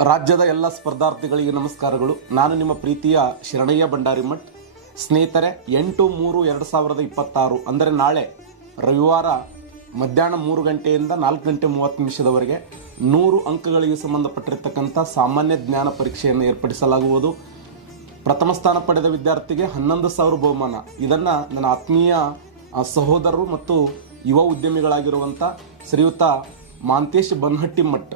ರಾಜ್ಯದ ಎಲ್ಲ ಸ್ಪರ್ಧಾರ್ಥಿಗಳಿಗೆ ನಮಸ್ಕಾರಗಳು. ನಾನು ನಿಮ್ಮ ಪ್ರೀತಿಯ ಶರಣಯ್ಯ ಭಂಡಾರಿಮಠ್. ಸ್ನೇಹಿತರೆ, 8/3/2026 ಅಂದರೆ ನಾಳೆ ರವಿವಾರ ಮಧ್ಯಾಹ್ನ 3 ಗಂಟೆಯಿಂದ 4 ಗಂಟೆ 30 ನಿಮಿಷದವರೆಗೆ 100 ಅಂಕಗಳಿಗೆ ಸಂಬಂಧಪಟ್ಟಿರ್ತಕ್ಕಂಥ ಸಾಮಾನ್ಯ ಜ್ಞಾನ ಪರೀಕ್ಷೆಯನ್ನು ಏರ್ಪಡಿಸಲಾಗುವುದು. ಪ್ರಥಮ ಸ್ಥಾನ ಪಡೆದ ವಿದ್ಯಾರ್ಥಿಗೆ 11,000 ಬಹುಮಾನ. ಇದನ್ನು ನನ್ನ ಆತ್ಮೀಯ ಸಹೋದರರು ಮತ್ತು ಯುವ ಉದ್ಯಮಿಗಳಾಗಿರುವಂಥ ಶ್ರೀಯುತ ಮಾಂತೇಶ್ ಬನ್ಹಟ್ಟಿಮಠ್,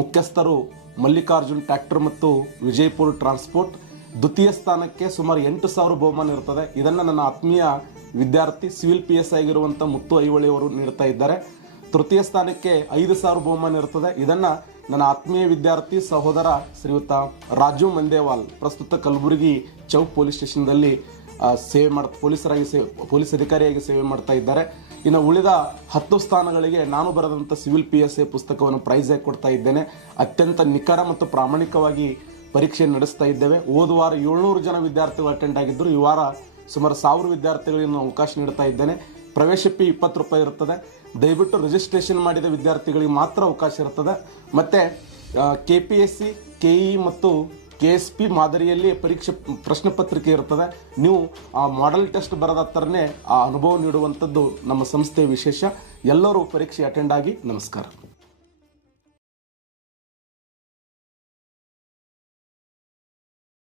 ಮುಖ್ಯಸ್ಥರು ಮಲ್ಲಿಕಾರ್ಜುನ್ ಟ್ರ್ಯಾಕ್ಟರ್ ಮತ್ತು ವಿಜಯಪುರ ಟ್ರಾನ್ಸ್ಪೋರ್ಟ್, ದ್ವಿತೀಯ ಸ್ಥಾನಕ್ಕೆ ಸುಮಾರು 8,000 ಬಹುಮಾನ ಇರ್ತದೆ. ಇದನ್ನು ನನ್ನ ಆತ್ಮೀಯ ವಿದ್ಯಾರ್ಥಿ ಸಿವಿಲ್ PSI ಆಗಿರುವಂಥ ಮುತ್ತು ಐಹೊಳೆ ಅವರು ನೀಡ್ತಾ ಇದ್ದಾರೆ. ತೃತೀಯ ಸ್ಥಾನಕ್ಕೆ 5,000 ಬಹುಮಾನ ಇರ್ತದೆ. ಇದನ್ನು ನನ್ನ ಆತ್ಮೀಯ ವಿದ್ಯಾರ್ಥಿ ಸಹೋದರ ಶ್ರೀಯುತ ರಾಜು ಮಂದೇವಾಲ್, ಪ್ರಸ್ತುತ ಕಲಬುರಗಿ ಚೌಕ್ ಪೊಲೀಸ್ ಸ್ಟೇಷನ್ದಲ್ಲಿ ಪೊಲೀಸ್ ಅಧಿಕಾರಿಯಾಗಿ ಸೇವೆ ಮಾಡ್ತಾ ಇದ್ದಾರೆ. ಇನ್ನು ಉಳಿದ 10 ಸ್ಥಾನಗಳಿಗೆ ನಾನು ಬರೆದಂಥ ಸಿವಿಲ್ PSI ಪುಸ್ತಕವನ್ನು ಪ್ರೈಸ್ ಆಗಿ ಕೊಡ್ತಾ ಇದ್ದೇನೆ. ಅತ್ಯಂತ ನಿಖರ ಮತ್ತು ಪ್ರಾಮಾಣಿಕವಾಗಿ ಪರೀಕ್ಷೆ ನಡೆಸ್ತಾ ಇದ್ದೇವೆ. ಹೋದ ವಾರ 700 ಜನ ವಿದ್ಯಾರ್ಥಿಗಳು ಅಟೆಂಡ್ ಆಗಿದ್ದರು. ಈ ವಾರ ಸುಮಾರು 1000 ವಿದ್ಯಾರ್ಥಿಗಳಿಗೆ ಅವಕಾಶ ನೀಡ್ತಾ ಇದ್ದೇನೆ. ಪ್ರವೇಶ ಫೀ 20 ರೂಪಾಯಿ ಇರ್ತದೆ. ದಯವಿಟ್ಟು ರಿಜಿಸ್ಟ್ರೇಷನ್ ಮಾಡಿದ ವಿದ್ಯಾರ್ಥಿಗಳಿಗೆ ಮಾತ್ರ ಅವಕಾಶ ಇರ್ತದೆ. ಮತ್ತು KPSC, KE ಮತ್ತು KSP ಮಾದರಿಯಲ್ಲಿ ಪರೀಕ್ಷೆ ಪ್ರಶ್ನೆ ಪತ್ರಿಕೆ ಇರ್ತದೆ. ನೀವು ಆ ಮಾಡೆಲ್ ಟೆಸ್ಟ್ ಬರೆದ ಥರನೇ ಆ ಅನುಭವ ನೀಡುವಂಥದ್ದು ನಮ್ಮ ಸಂಸ್ಥೆಯ ವಿಶೇಷ. ಎಲ್ಲರೂ ಪರೀಕ್ಷೆ ಅಟೆಂಡ್ ಆಗಿ. ನಮಸ್ಕಾರ.